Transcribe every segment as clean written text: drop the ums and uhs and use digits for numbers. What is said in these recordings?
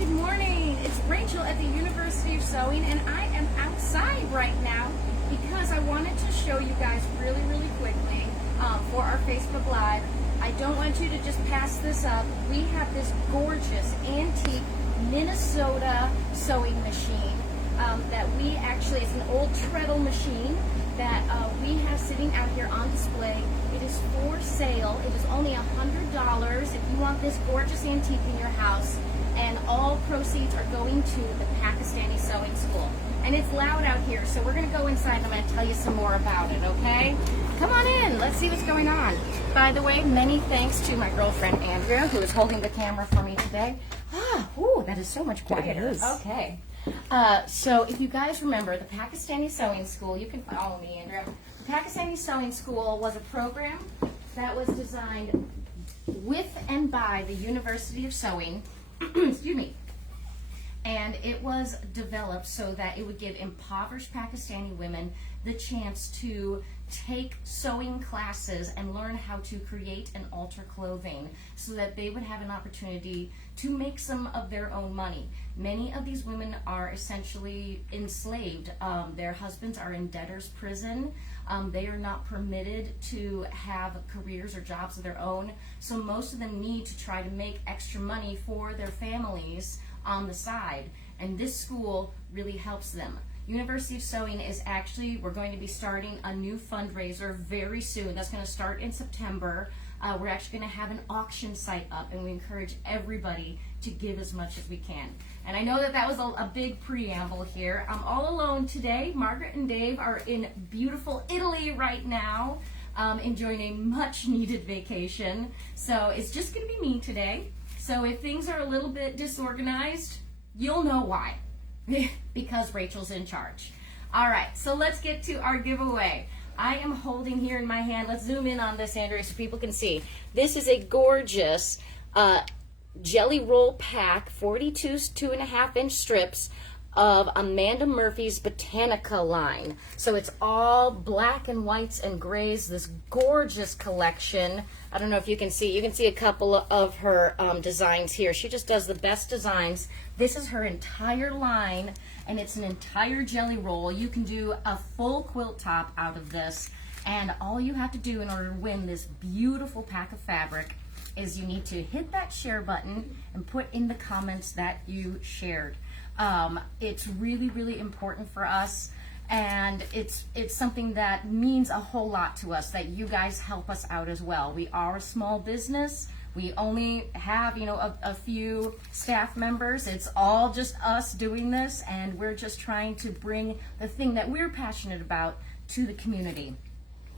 good morning. It's Rachel at the University of Sewing, and I am outside right now because I wanted to show you guys really quickly for our Facebook Live. I don't want you to just pass this up. We have this gorgeous antique Minnesota sewing machine that we actually, it's an old treadle machine that we have sitting out here on display. It is for sale. It is only $100 if you want this gorgeous antique in your house, and all proceeds are going to the Pakistani Sewing School. And it's loud out here, so we're going to go inside and I'm going to tell you some more about it, okay? Come on in. Let's see what's going on. By the way, many thanks to my girlfriend Andrea, who is holding the camera for me today. Ooh, that is so much quieter. It is. Okay. So if you guys remember, the Pakistani Sewing School, you can follow me, Andrea. The Pakistani Sewing School was a program that was designed with and by the University of Sewing, excuse me, and it was developed so that it would give impoverished Pakistani women the chance to take sewing classes and learn how to create and alter clothing so that they would have an opportunity to make some of their own money. Many of these women are essentially enslaved. Their husbands are in debtor's prison. They are not permitted to have careers or jobs of their own. So most of them need to try to make extra money for their families on the side. And this school really helps them. University of Sewing is actually, we're going to be starting a new fundraiser very soon. That's going to start in September. We're actually going to have an auction site up, and we encourage everybody to give as much as we can. And I know that that was a big preamble here. I'm all alone today. Margaret and Dave are in beautiful Italy right now, enjoying a much needed vacation. So it's just going to be me today. So if things are a little bit disorganized, you'll know why. Because Rachel's in charge. All right, so let's get to our giveaway. I am holding here in my hand, let's zoom in on this, Andrea, so people can see. This is a gorgeous jelly roll pack, 42 2.5-inch strips of Amanda Murphy's Botanica line. So it's all black and whites and grays, this gorgeous collection. I don't know if you can see a couple of her designs here. She just does the best designs. This is her entire line, and it's an entire jelly roll. You can do a full quilt top out of this, and all you have to do in order to win this beautiful pack of fabric is you need to hit that share button and put in the comments that you shared. It's really important for us, and it's something that means a whole lot to us that you guys help us out as well. We are a small business. We only have, a few staff members. It's all just us doing this, and we're just trying to bring the thing that we're passionate about to the community.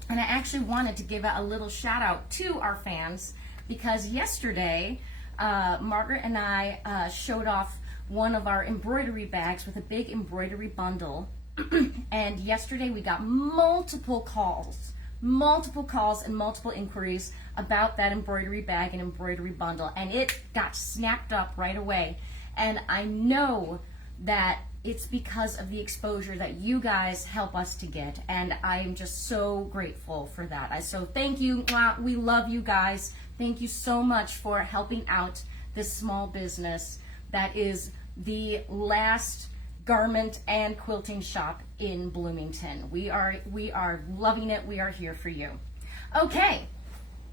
And I actually wanted to give a little shout out to our fans, because yesterday Margaret and I showed off one of our embroidery bags with a big embroidery bundle. And yesterday we got multiple calls and multiple inquiries about that embroidery bag and embroidery bundle, and it got snapped up right away. And I know that it's because of the exposure that you guys help us to get, and I'm just so grateful for that. So thank you. We love you guys. Thank you so much for helping out this small business that is the last garment and quilting shop in Bloomington. We are loving it. We are here for you. Okay,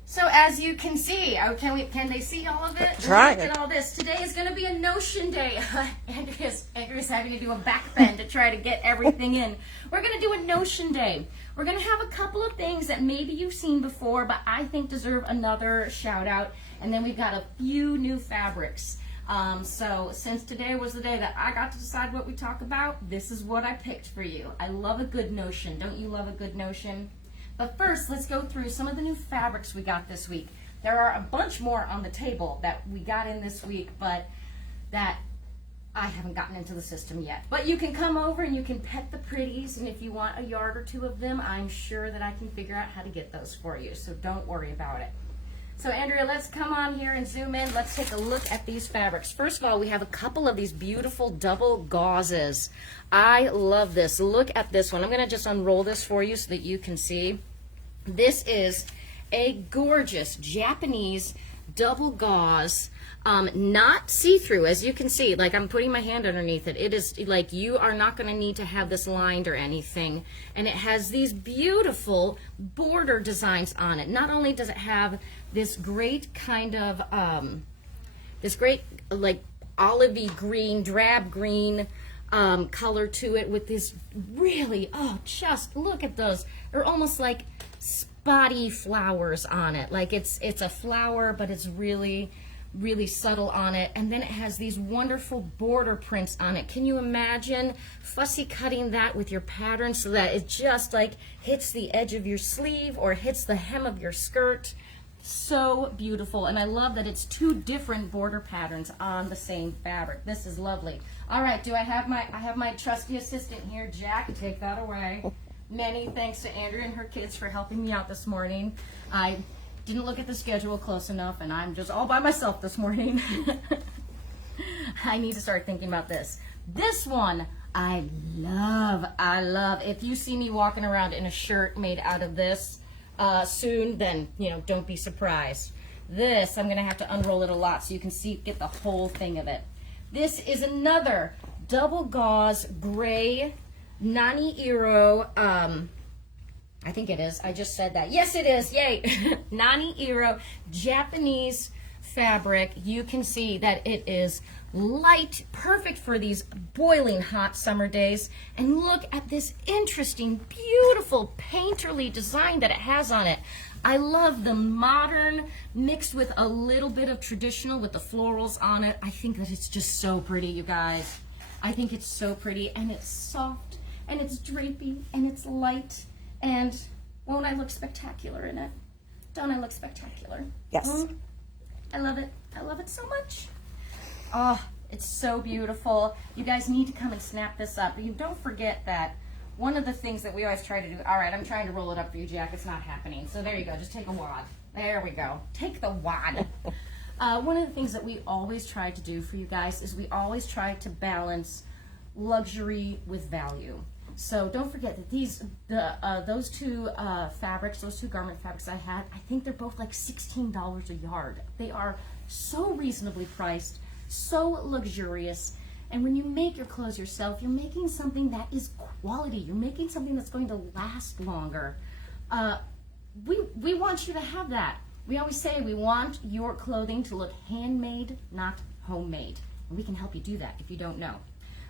so as you can see, can they see all of it? Try Look at all this. Today is going to be a notion day. Andrea's having to do a back bend to try to get everything in. We're going to do a notion day. We're going to have a couple of things that maybe you've seen before, but I think deserve another shout out. And then we've got a few new fabrics. So since today was the day that I got to decide what we talk about, this is what I picked for you. I love a good notion. Don't you love a good notion? But first, let's go through some of the new fabrics we got this week. There are a bunch more on the table that we got in this week, but that I haven't gotten into the system yet. But you can come over and you can pet the pretties, and if you want a yard or two of them, I'm sure that I can figure out how to get those for you, so don't worry about it. So Andrea, let's come on here and zoom in. Let's take a look at these fabrics. First of all, we have a couple of these beautiful double gauzes. I love this. Look at this one. I'm going to just unroll this for you so that you can see. This is a gorgeous Japanese double gauze Not see-through, as you can see, like I'm putting my hand underneath it. It is like you are not going to need to have this lined or anything. And it has these beautiful border designs on it. Not only does it have this great kind of, this great like olivey green, drab green color to it with this really, oh, just look at those. They're almost like spotty flowers on it. Like it's a flower, but it's really subtle on it. And then it has these wonderful border prints on it. Can you imagine fussy cutting that with your pattern so that it just like hits the edge of your sleeve or hits the hem of your skirt? So beautiful. And I love that it's two different border patterns on the same fabric. This is lovely. All right, I have my trusty assistant here, Jack. Take that away. Many thanks to Andrea and her kids for helping me out this morning. I didn't look at the schedule close enough, and I'm just all by myself this morning. I need to start thinking about this. This one, I love. If you see me walking around in a shirt made out of this soon, then, don't be surprised. This, I'm going to have to unroll it a lot so you can get the whole thing of it. This is another double gauze gray Nani Iro, I think it is. I just said that. Yes, it is. Yay. Nani Iro Japanese fabric. You can see that it is light, perfect for these boiling hot summer days. And look at this interesting, beautiful painterly design that it has on it. I love the modern mixed with a little bit of traditional with the florals on it. I think that it's just so pretty, you guys. I think it's so pretty, and it's soft, and it's drapey, and it's light. And won't I look spectacular in it? Don't I look spectacular? Yes. I love it. I love it so much. Oh, it's so beautiful. You guys need to come and snap this up. You don't forget that one of the things that we always try to do. All right, I'm trying to roll it up for you, Jack. It's not happening. So there you go. Just take a wad. There we go. Take the wad. One of the things that we always try to do for you guys is we always try to balance luxury with value. So don't forget that those two fabrics, those two garment fabrics I had, I think they're both like $16 a yard. They are so reasonably priced, so luxurious. And when you make your clothes yourself, you're making something that is quality. You're making something that's going to last longer. We want you to have that. We always say we want your clothing to look handmade, not homemade. And we can help you do that if you don't know.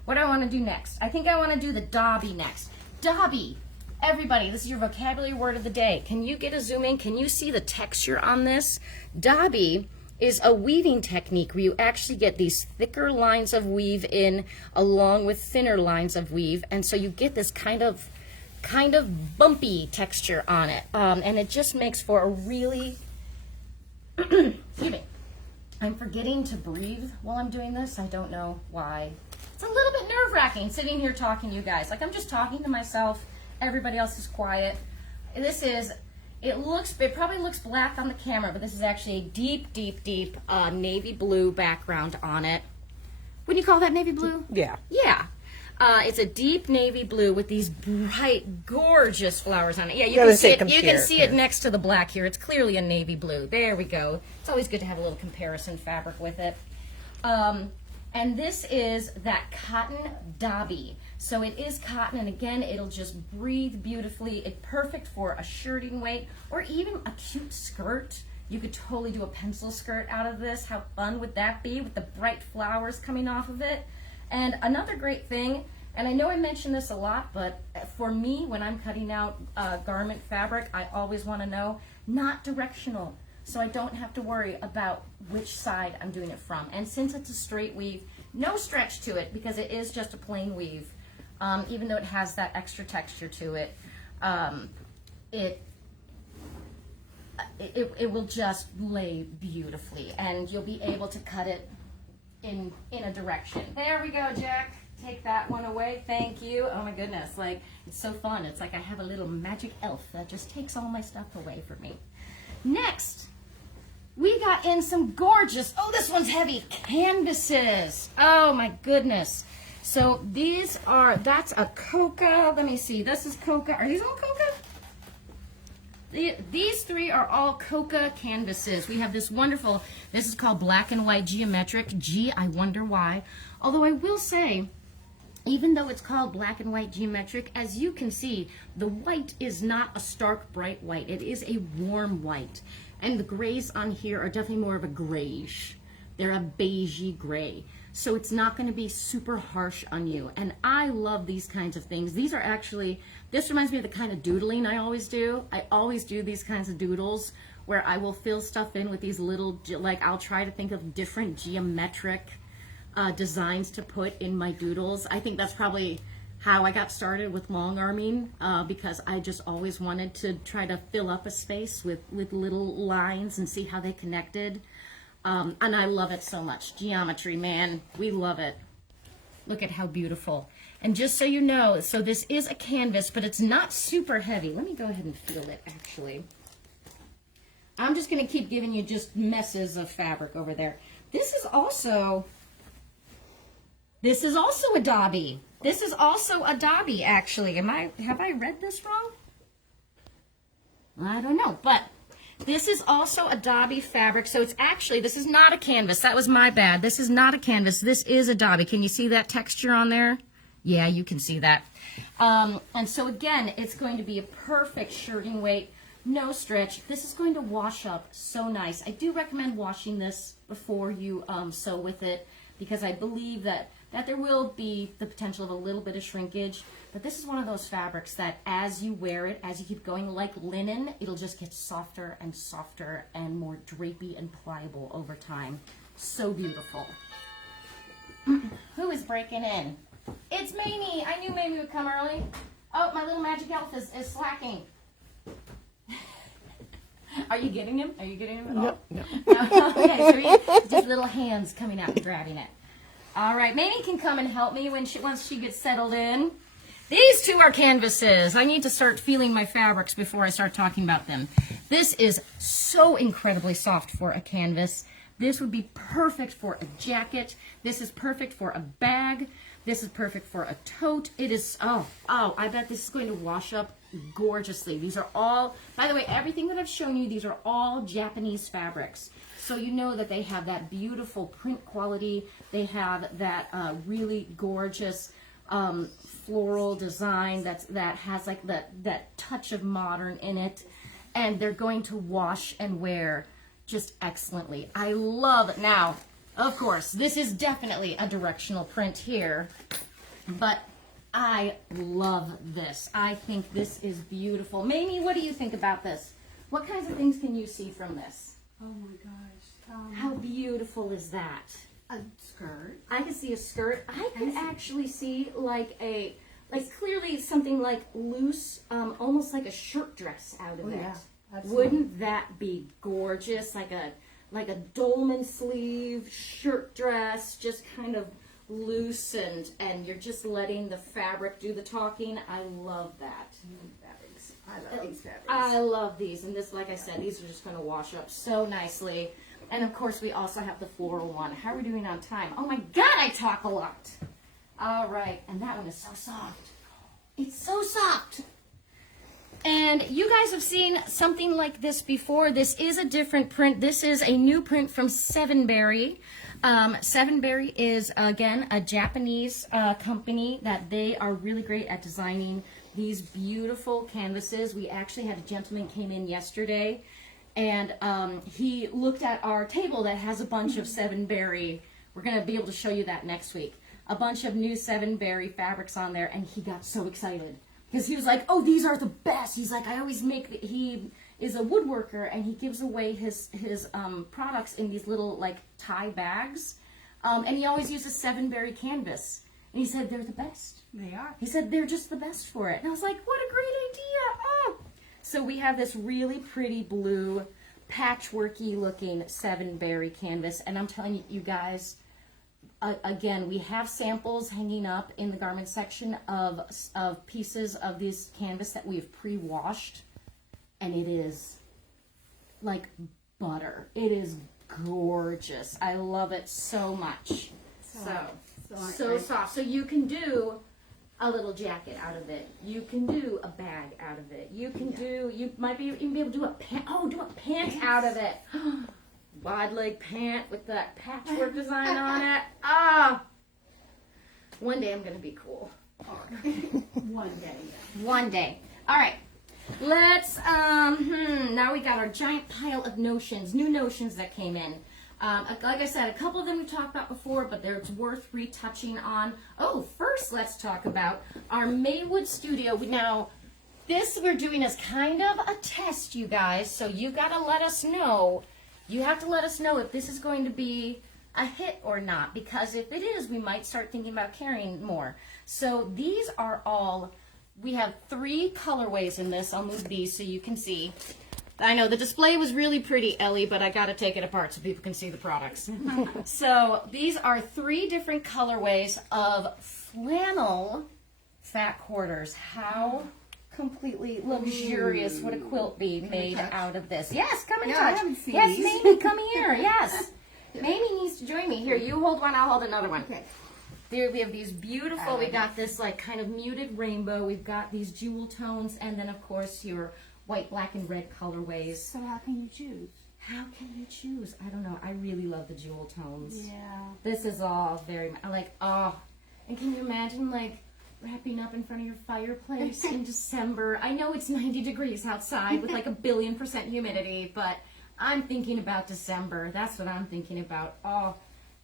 What do I want to do next? I think I want to do the dobby next. Dobby. Everybody, this is your vocabulary word of the day. Can you get a zoom in? Can you see the texture on this? Dobby is a weaving technique where you actually get these thicker lines of weave in along with thinner lines of weave, and so you get this kind of bumpy texture on it, and it just makes for a really excuse me, I'm forgetting to breathe while I'm doing this. I don't know why. It's a little bit nerve-wracking sitting here talking to you guys. Like I'm just talking to myself. Everybody else is quiet. It probably looks black on the camera, but this is actually a deep navy blue background on it. Wouldn't you call that navy blue? Yeah. Yeah. It's a deep navy blue with these bright, gorgeous flowers on it. Yeah, you can see it next to the black here. It's clearly a navy blue. There we go. It's always good to have a little comparison fabric with it. And this is that cotton dobby. So it is cotton, and again, it'll just breathe beautifully. It's perfect for a shirting weight or even a cute skirt. You could totally do a pencil skirt out of this. How fun would that be with the bright flowers coming off of it? And another great thing, and I know I mention this a lot, but for me, when I'm cutting out garment fabric, I always want to know, not directional. So I don't have to worry about which side I'm doing it from. And since it's a straight weave, no stretch to it because it is just a plain weave. Even though it has that extra texture to it, it will just lay beautifully, and you'll be able to cut it in a direction. There we go, Jack. Take that one away. Thank you. Oh my goodness, like it's so fun. It's like I have a little magic elf that just takes all my stuff away from me. Next, we got in some gorgeous, oh, this one's heavy, canvases. Oh my goodness. So that's a coca. Let me see. This is coca. Are these all coca? These three are all Coca canvases. We have this wonderful, this is called black and white geometric. Gee, I wonder why. Although I will say, even though it's called black and white geometric, as you can see, the white is not a stark bright white. It is a warm white. And the grays on here are definitely more of a grayish. They're a beigey gray. So it's not going to be super harsh on you. And I love these kinds of things. These are actually, this reminds me of the kind of doodling I always do. I always do these kinds of doodles where I will fill stuff in with these little, like I'll try to think of different geometric designs to put in my doodles. I think that's probably how I got started with long arming, because I just always wanted to try to fill up a space with little lines and see how they connected. And I love it so much. Geometry, man, we love it. Look at how beautiful. And just so you know, so this is a canvas, but it's not super heavy. Let me go ahead and feel it, actually. I'm just going to keep giving you just messes of fabric over there. This is also a Dobby. This is also a Dobby, actually. Have I read this wrong? I don't know, but this is also a Dobby fabric, so it's actually, this is not a canvas. That was my bad. This is not a canvas. This is a Dobby. Can you see that texture on there? Yeah, you can see that. And so again, it's going to be a perfect shirting weight, no stretch. This is going to wash up so nice. I do recommend washing this before you sew with it, because I believe that there will be the potential of a little bit of shrinkage, but this is one of those fabrics that as you wear it, as you keep going, like linen, it'll just get softer and softer and more drapey and pliable over time. So beautiful. Who is breaking in? It's Mamie. I knew Mamie would come early. Oh, my little magic elf is slacking. Are you getting him? Are you getting him at all? No. Okay, so just little hands coming out and grabbing it. All right, Mamie can come and help me once she gets settled in. These two are canvases. I need to start feeling my fabrics before I start talking about them. This is so incredibly soft for a canvas. This would be perfect for a jacket. This is perfect for a bag. This is perfect for a tote. It is, I bet this is going to wash up gorgeously. These are all, by the way, everything that I've shown you, these are all Japanese fabrics. So you know that they have that beautiful print quality. They have that really gorgeous floral design that has like that touch of modern in it. And they're going to wash and wear just excellently. I love it. Now, of course, this is definitely a directional print here, but I love this. I think this is beautiful. Mamie, what do you think about this? What kinds of things can you see from this? Oh my gosh. How beautiful is that? A skirt. I can see a skirt. I could actually see like clearly something like loose, almost like a shirt dress out of it. Yeah, absolutely. Wouldn't that be gorgeous? Like a dolman sleeve shirt dress, just kind of loose, and you're just letting the fabric do the talking. I love that. I love these fabrics. I love these, and this, like I said, these are just going to wash up so nicely. And of course, we also have the floral one. How are we doing on time? Oh my God, I talk a lot. All right, and that one is so soft. It's so soft. And you guys have seen something like this before. This is a different print. This is a new print from Sevenberry. Sevenberry is, again, a Japanese company that they are really great at designing these beautiful canvases. We actually had a gentleman came in yesterday, and he looked at our table that has a bunch of Sevenberry. We're going to be able to show you that next week. A bunch of new Sevenberry fabrics on there, and he got so excited because he was like, "Oh, these are the best." He's like, "I always make." He is a woodworker, and he gives away his products in these little like tie bags, and he always uses Sevenberry canvas. And he said they're the best. They are. He said they're just the best for it. And I was like, what a great idea. Oh. So we have this really pretty blue, patchworky looking Sevenberry canvas. And I'm telling you guys, again, we have samples hanging up in the garment section of pieces of this canvas that we've pre-washed. And it is like butter. It is gorgeous. I love it so much. So soft. So you can do a little jacket out of it. You can do a bag out of it. You can do, you might be even be able to do a pant. Oh, do a pant out of it. Wide leg pant with that patchwork design on it. Ah, one day I'm gonna be cool. One day. One day. All right. Let's, now we got our giant pile of notions, new notions that came in. Like I said, a couple of them we talked about before, but it's worth retouching on. Oh, first let's talk about our Maywood studio. Now, this we're doing as kind of a test, you guys, so you got to let us know. You have to let us know if this is going to be a hit or not, because if it is, we might start thinking about carrying more. So these are all... We have 3 colorways in this. I'll move these so you can see. I know the display was really pretty, Ellie, but I got to take it apart so people can see the products. So these are 3 different colorways of flannel fat quarters. How completely luxurious would a quilt be made out of this? Yes, come and touch. I haven't seen yes, these. Mamie, come here. Yes. Mamie needs to join me. Here, you hold one, I'll hold another one. Okay. There we have these beautiful, we got this like kind of muted rainbow, we've got these jewel tones, and then of course your white, black, and red colorways. So how can you choose? How can you choose? I don't know, I really love the jewel tones. Yeah. This is all very, like, oh, and can you imagine like wrapping up in front of your fireplace in December? I know it's 90 degrees outside with like 1,000,000,000% humidity, but I'm thinking about December, that's what I'm thinking about. Oh.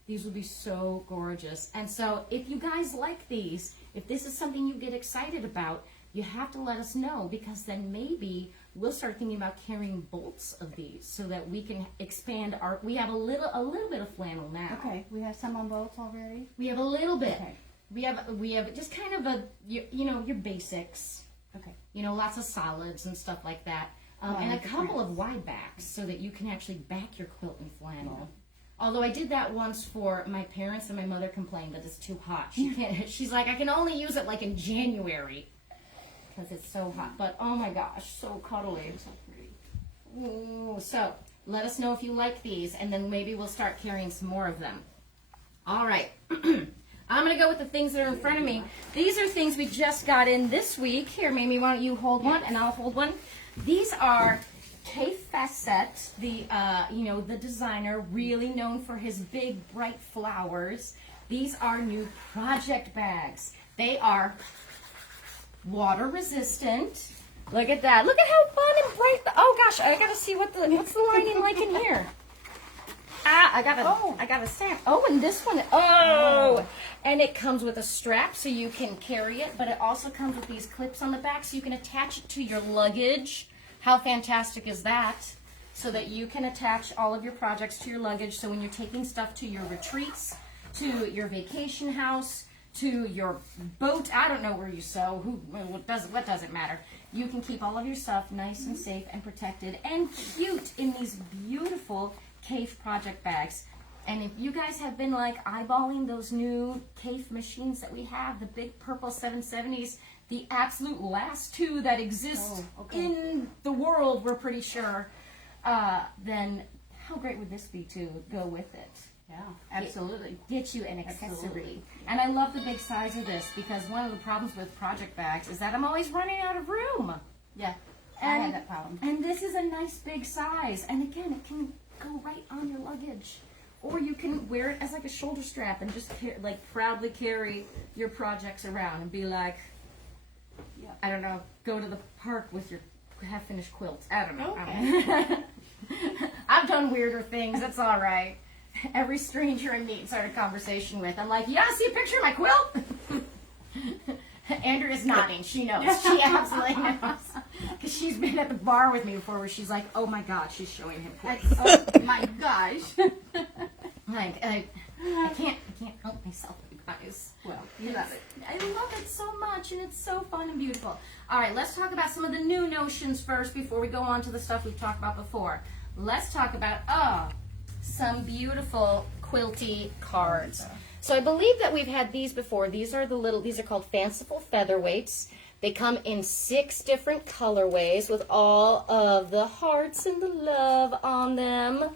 These would be so gorgeous. And so if you guys like these, if this is something you get excited about, you have to let us know, because then maybe we'll start thinking about carrying bolts of these so that we can expand our, we have a little bit of flannel now. Okay, we have some on bolts already? We have a little bit. Okay. We have just kind of a, you know, your basics. Okay. You know, lots of solids and stuff like that. And a couple of wide backs so that you can actually back your quilt in flannel. Yeah. Although I did that once for my parents, and my mother complained that it's too hot. She can't. She's like, I can only use it like in January because it's so hot. But oh my gosh, so cuddly. So pretty. Ooh, so let us know if you like these, and then maybe we'll start carrying some more of them. All right. I'm going to go with the things that are in front of me. These are things we just got in this week. Here, Mamie, why don't you hold one, and I'll hold one. These are Kay Fassett, the designer, really known for his big, bright flowers. These are new project bags. They are water resistant. Look at that. Look at how fun and bright. Oh gosh, I gotta see what's the lining like in here. I got a stamp. Oh, and this one. Oh, and it comes with a strap so you can carry it, but it also comes with these clips on the back so you can attach it to your luggage. How fantastic is that? So that you can attach all of your projects to your luggage. So when you're taking stuff to your retreats, to your vacation house, to your boat, I don't know where you sew. What does it matter? You can keep all of your stuff nice and safe and protected and cute in these beautiful Kay project bags. And if you guys have been like eyeballing those new Kay machines that we have, the big purple 770s, the absolute last 2 that exist in the world, we're pretty sure, then how great would this be to go with it? Yeah, absolutely. Get you an accessory. Absolutely. And I love the big size of this, because one of the problems with project bags is that I'm always running out of room. Yeah, And, I had that problem. And this is a nice big size. And again, it can go right on your luggage. Or you can wear it as like a shoulder strap and just proudly carry your projects around and be like, I don't know, go to the park with your half-finished quilts. I don't know. Okay. I've done weirder things. It's all right. Every stranger I meet and start a conversation with, I'm like, yeah, see a picture of my quilt? Andrea's nodding. She knows. She absolutely knows. Because she's been at the bar with me before where she's like, oh my God, she's showing him quilts. Oh my gosh. I can't help myself, you guys. Well, you love it. I love it so much, and it's so fun and beautiful. All right, let's talk about some of the new notions first before we go on to the stuff we've talked about before. Let's talk about some beautiful quilty cards. So I believe that we've had these before. These are called fanciful featherweights. They come in 6 different colorways with all of the hearts and the love on them.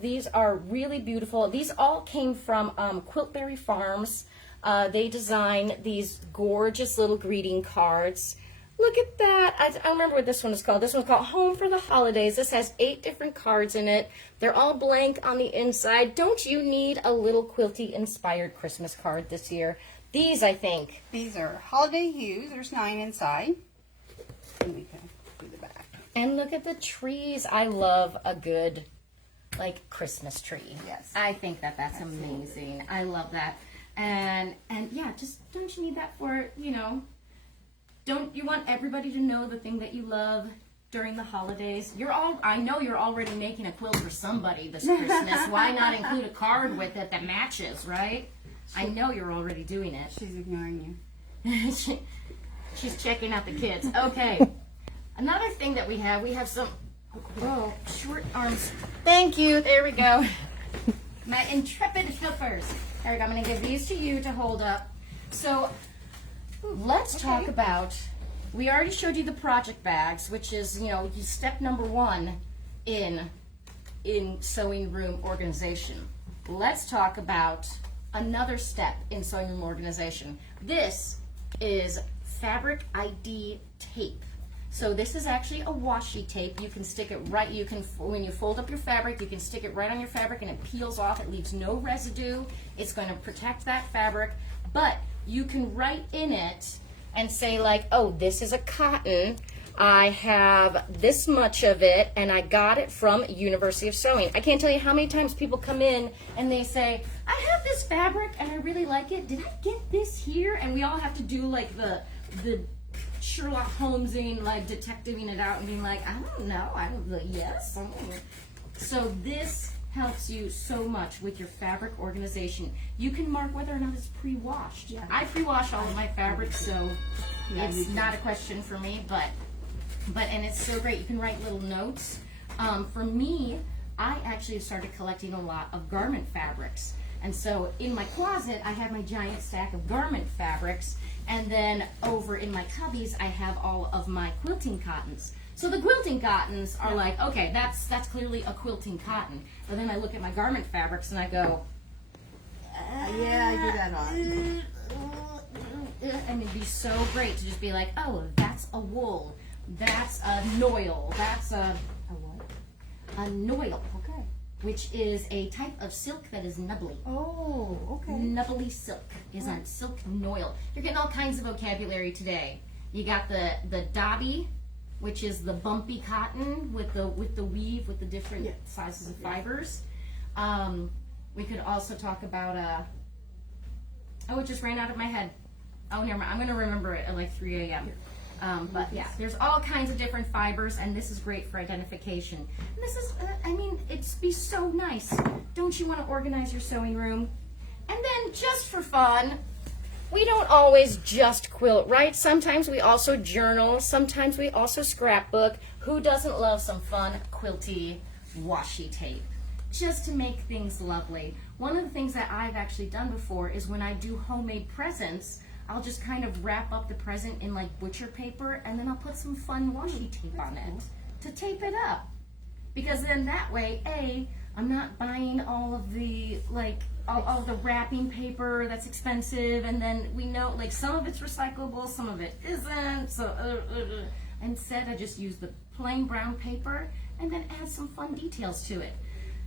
These are really beautiful. These all came from Quiltberry Farms. They design these gorgeous little greeting cards. Look at that. I remember what this one is called. This one's called Home for the Holidays. This has 8 different cards in it. They're all blank on the inside. Don't you need a little quilty-inspired Christmas card this year? These, I think. These are holiday hues. There's 9 inside. And we can do the back. And look at the trees. I love a good, like, Christmas tree. Yes. I think that that's amazing. I love that. And yeah, just don't you need that for, you know, don't you want everybody to know the thing that you love during the holidays? I know you're already making a quilt for somebody this Christmas. Why not include a card with it that matches, right? I know you're already doing it. She's ignoring you. She's checking out the kids. Okay. Another thing that we have some, short arms. Thank you. There we go. My intrepid helpers. There we go. I'm going to give these to you to hold up. So let's talk about, we already showed you the project bags, which is, you know, step number 1 in sewing room organization. Let's talk about another step in sewing room organization. This is fabric ID tape. So this is actually a washi tape. You can stick it right, when you fold up your fabric, you can stick it right on your fabric and it peels off. It leaves no residue. It's going to protect that fabric, but you can write in it and say like, oh, this is a cotton. I have this much of it and I got it from University of Sewing. I can't tell you how many times people come in and they say, I have this fabric and I really like it. Did I get this here? And we all have to do like the Sherlock Holmesing, like detectiving it out and being like, I don't know. Yes. So this helps you so much with your fabric organization. You can mark whether or not it's pre-washed. Yeah. I pre-wash all of my fabrics, so it's not a question for me, but and it's so great. You can write little notes. For me, I actually started collecting a lot of garment fabrics. And so in my closet, I have my giant stack of garment fabrics, and then over in my cubbies, I have all of my quilting cottons. So the quilting cottons are like, okay, that's clearly a quilting cotton. But then I look at my garment fabrics and I go, Yeah, I do that on. and it'd be so great to just be like, oh, that's a wool, that's a noil, that's a what? A noil. Okay. Which is a type of silk that is nubbly. Oh, okay. Nubbly silk is a silk noil. You're getting all kinds of vocabulary today. You got the dobby, which is the bumpy cotton with the weave with the different sizes of fibers. We could also talk about oh, it just ran out of my head. Oh, never mind. I'm going to remember it at like 3 a.m. But yeah, there's all kinds of different fibers, and this is great for identification. And this is, I mean, it'd be so nice. Don't you want to organize your sewing room? And then just for fun, we don't always just quilt, right? Sometimes we also journal. Sometimes we also scrapbook. Who doesn't love some fun quilty washi tape? Just to make things lovely. One of the things that I've actually done before is when I do homemade presents, I'll just kind of wrap up the present in like butcher paper, and then I'll put some fun washi tape on it to tape it up. Because then that way, I'm not buying all of the all the wrapping paper that's expensive, and then we know like some of it's recyclable, some of it isn't. So instead, I just use the plain brown paper and then add some fun details to it.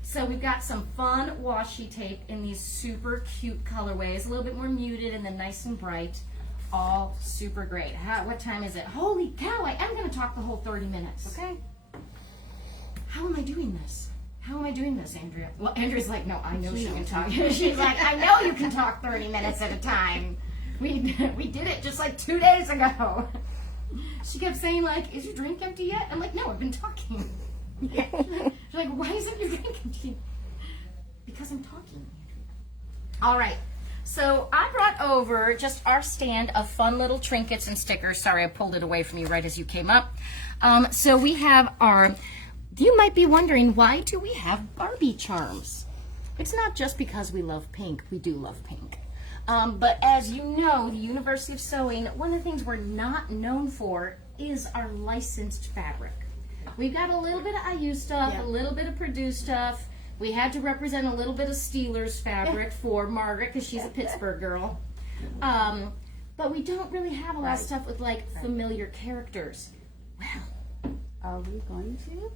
So we've got some fun washi tape in these super cute colorways, a little bit more muted and then nice and bright. All super great. What time is it? Holy cow, I am going to talk the whole 30 minutes. Okay. How am I doing this? How am I doing this, Andrea? Well, Andrea's like, no, I know she can talk. She's like, I know you can talk 30 minutes at a time. We did it just like 2 days ago. She kept saying like, is your drink empty yet? I'm like, no, I've been talking. Yeah. She's like, why isn't your drink empty? Because I'm talking. All right. So I brought over just our stand of fun little trinkets and stickers. Sorry, I pulled it away from you right as you came up. So we have you might be wondering, why do we have Barbie charms? It's not just because we love pink. We do love pink. But as you know, the University of Sewing, one of the things we're not known for is our licensed fabric. We've got a little bit of IU stuff, a little bit of Purdue stuff. We had to represent a little bit of Steelers fabric for Margaret because she's a Pittsburgh girl. But we don't really have a lot of stuff with like familiar characters. Well, Are we going to?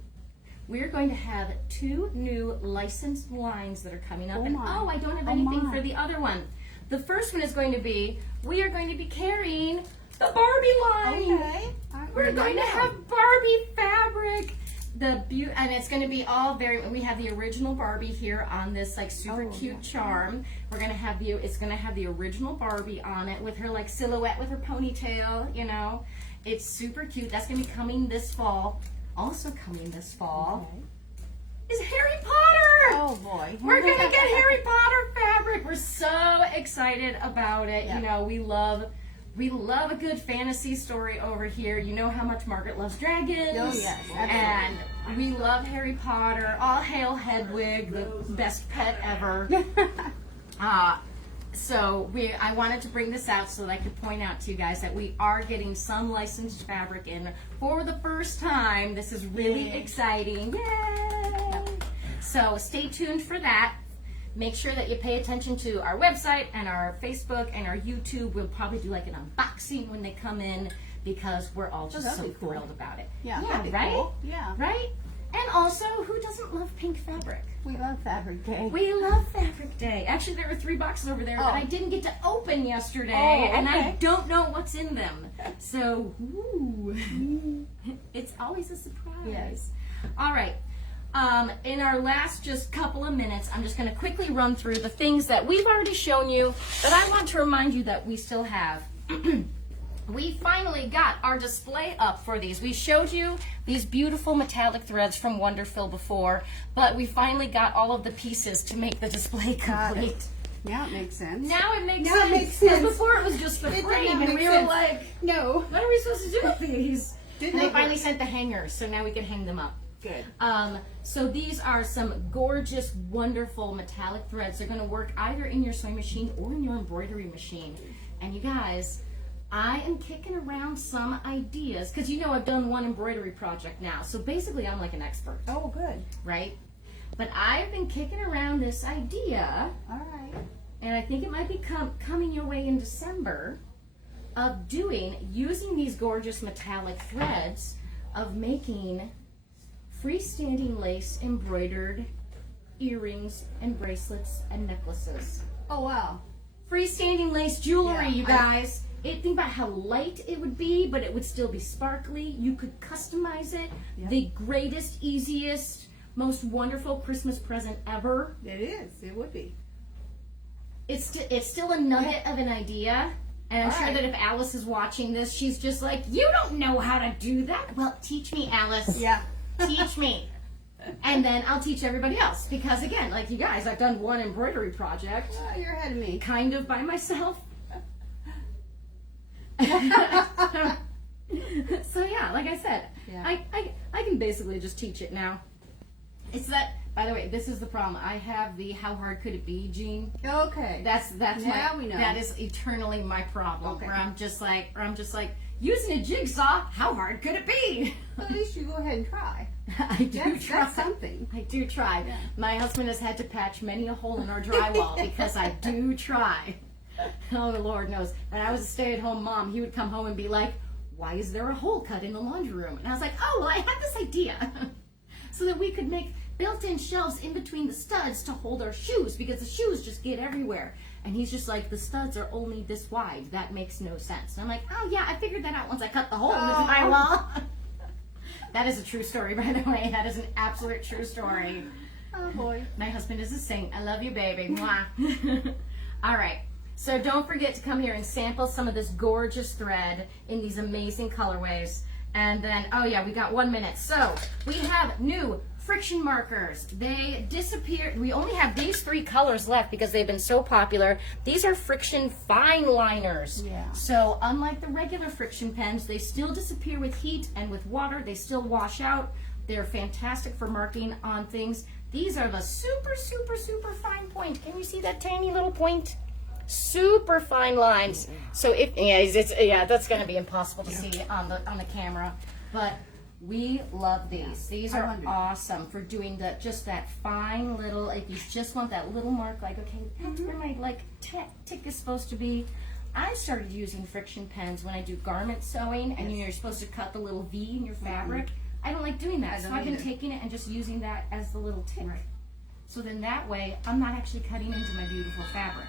we're going to have 2 new licensed lines that are coming up. Oh and my. I don't have Oh anything my. for the other one. The first one is going to be, we are going to be carrying the Barbie line. Okay. We're going to have Barbie fabric. And it's going to be all we have the original Barbie here on this like super cute charm. We're going to have it's going to have the original Barbie on it with her like silhouette with her ponytail, you know. It's super cute. That's going to be coming this fall. Also coming this fall is Harry Potter. Oh boy. We're going to get Harry Potter fabric. We're so excited about it. Yeah. You know, we love a good fantasy story over here. You know how much Margaret loves dragons. Oh, yes, And we love Harry Potter. All hail Hedwig, the best pet ever. So I wanted to bring this out so that I could point out to you guys that we are getting some licensed fabric in for the first time. This is really exciting. Yay! So stay tuned for that. Make sure that you pay attention to our website and our Facebook and our YouTube. We'll probably do like an unboxing when they come in because we're all just so thrilled about it. Yeah, that'd be right? cool. Yeah. Right? And also, who doesn't love pink fabric? We love Fabric Day. We love Fabric Day. Actually, there were 3 boxes over there that I didn't get to open yesterday, and I don't know what's in them. So, ooh, it's always a surprise. Yes. All right. In our last just couple of minutes, I'm just going to quickly run through the things that we've already shown you that I want to remind you that we still have. We finally got our display up for these. We showed you these beautiful metallic threads from Wonderful before, but we finally got all of the pieces to make the display complete. Now it makes sense. Now it makes Now it sense. makes sense. Because before it was just the It did frame, not and make we were sense. like, No. what are we supposed to do with these? Didn't And they it finally work? sent the hangers, so now we can hang them up. Good. So these are some gorgeous, wonderful metallic threads. They're going to work either in your sewing machine or in your embroidery machine. And you guys, I am kicking around some ideas because you know I've done one embroidery project now. So basically I'm like an expert, Oh, good. right? But I've been kicking around this idea, All right. and I think it might be coming your way in December, of using these gorgeous metallic threads, of making freestanding lace embroidered earrings and bracelets and necklaces. Oh, wow. Freestanding lace jewelry, Yeah, you guys. Think about how light it would be, but it would still be sparkly. You could customize it. Yep. The greatest, easiest, most wonderful Christmas present ever. It is. It would be. It's still a nugget of an idea. And I'm All sure right. that if Alice is watching this, she's just like, you don't know how to do that. Well, teach me, Alice. Yeah. Teach me. And then I'll teach everybody else. Because again, like you guys, I've done one embroidery project, You're ahead of me. kind of by myself. So yeah, like I said, Yeah. I can basically just teach it now. It's that, by the way, this is the problem. I have the how hard could it be gene. Okay. That's Now we know. that is eternally my problem. Okay. Where I'm just like using a jigsaw. How hard could it be? At least you go ahead and try. I do try. That's something. I do try. Yeah. My husband has had to patch many a hole in our drywall because I do try. Oh, the Lord knows. When I was a stay-at-home mom, he would come home and be like, why is there a hole cut in the laundry room? And I was like, oh, well, I had this idea. So that we could make built-in shelves in between the studs to hold our shoes because the shoes just get everywhere. And he's just like, the studs are only this wide. That makes no sense. And I'm like, oh, yeah, I figured that out once I cut the hole in the drywall. That is a true story, by the way. That is an absolute true story. Oh, boy. My husband is a saint. I love you, baby. Mwah. All right. So don't forget to come here and sample some of this gorgeous thread in these amazing colorways. And then, oh yeah, we got 1 minute. So we have new friction markers. They disappeared. We only have these 3 colors left because they've been so popular. These are friction fine liners. Yeah. So unlike the regular friction pens, they still disappear with heat and with water. They still wash out. They're fantastic for marking on things. These are the super, super, super fine point. Can you see that tiny little point? Super fine lines. So if that's going to be impossible to see on the camera, but we love these. These are awesome for doing just that fine little. If you just want that little mark, like okay, that's where my tick is supposed to be. I started using friction pens when I do garment sewing, and you're supposed to cut the little V in your fabric. I don't like doing that, so I've been taking it and just using that as the little tip. Right. So then that way, I'm not actually cutting into my beautiful fabric.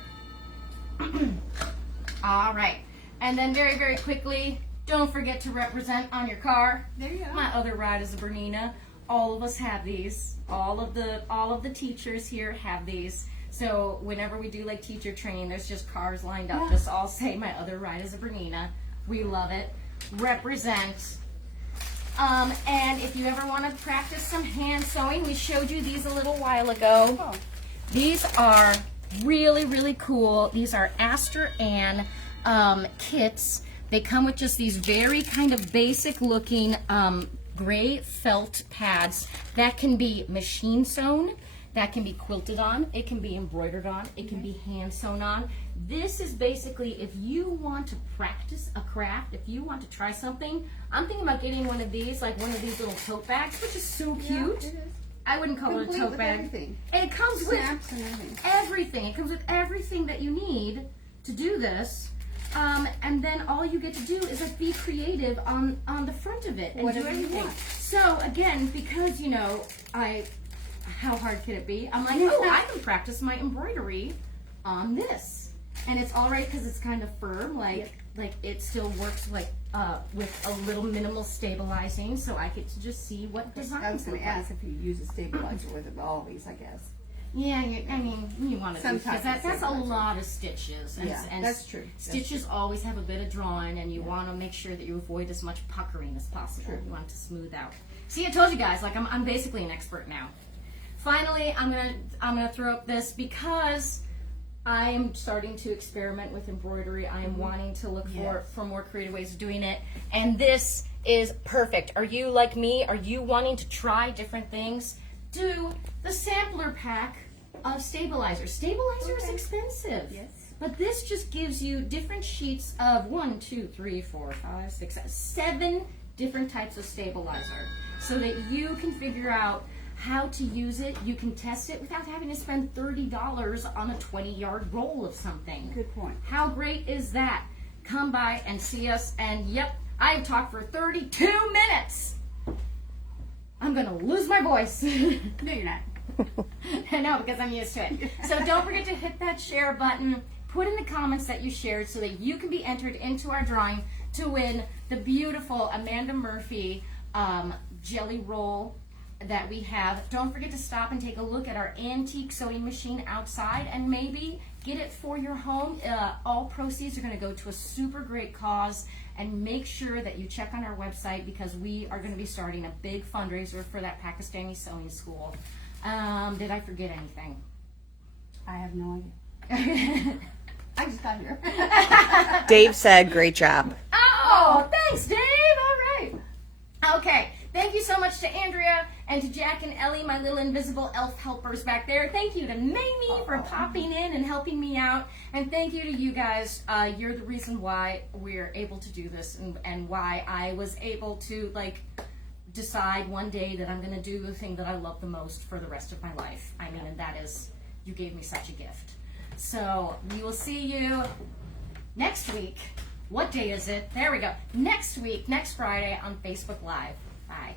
All right. And then very, very quickly, don't forget to represent on your car. There you go. My other ride is a Bernina. All of us have these. All of the teachers here have these. So whenever we do like teacher training, there's just cars lined up. Just all say my other ride is a Bernina. We love it. Represent. And if you ever want to practice some hand sewing, we showed you these a little while ago. Oh. These are really, really cool. These are Aster Ann kits. They come with just these very kind of basic looking gray felt pads that can be machine sewn, that can be quilted on, it can be embroidered on, it can be hand sewn on. This is basically if you want to practice a craft, if you want to try something. I'm thinking about getting one of these, like one of these little tote bags, which is so cute. Yeah, it is. I wouldn't call it a tote bag. Everything. And it comes Snaps with and everything. everything. It comes with everything that you need to do this. And then all you get to do is like be creative on the front of it and Whatever do you everything. want. So again, because you know, how hard can it be? I'm like, oh, I can practice my embroidery on this, and it's all right because it's kind of firm, like it still works like with a little minimal stabilizing, so I get to just see what designs. I was going look to like. ask if you use a stabilizer with all these, I guess. Yeah, I mean, you want to because Sometimes that's a stabilizer. lot of stitches. And, Yeah, and that's true. That's Stitches always have a bit of drawing, and you want to make sure that you avoid as much puckering as possible. True. You want it to smooth out. See, I told you guys, like I'm basically an expert now. Finally, I'm gonna throw up this because I am starting to experiment with embroidery. I am wanting to look for more creative ways of doing it, and this is perfect. Are you like me? Are you wanting to try different things? Do the sampler pack of stabilizer. Stabilizer is expensive. Yes. But this just gives you different sheets of 7 different types of stabilizer so that you can figure out how to use it. You can test it without having to spend $30 on a 20-yard roll of something. Good point. How great is that? Come by and see us, and yep, I've talked for 32 minutes. I'm gonna lose my voice. No, you're not. I know, because I'm used to it. So don't forget to hit that share button. Put in the comments that you shared so that you can be entered into our drawing to win the beautiful Amanda Murphy jelly roll that we have. Don't forget to stop and take a look at our antique sewing machine outside and maybe get it for your home. All proceeds are going to go to a super great cause. And make sure that you check on our website because we are going to be starting a big fundraiser for that Pakistani sewing school. Did I forget anything? I have no idea. I just got here. Dave said, great job. Oh, thanks, Dave. All right. Okay. Thank you so much to Andrea and to Jack and Ellie, my little invisible elf helpers back there. Thank you to Mamie for popping in and helping me out. And thank you to you guys. You're the reason why we're able to do this and why I was able to decide one day that I'm going to do the thing that I love the most for the rest of my life. I mean, and that is, you gave me such a gift. So we will see you next week. What day is it? There we go. Next week, next Friday on Facebook Live. Bye.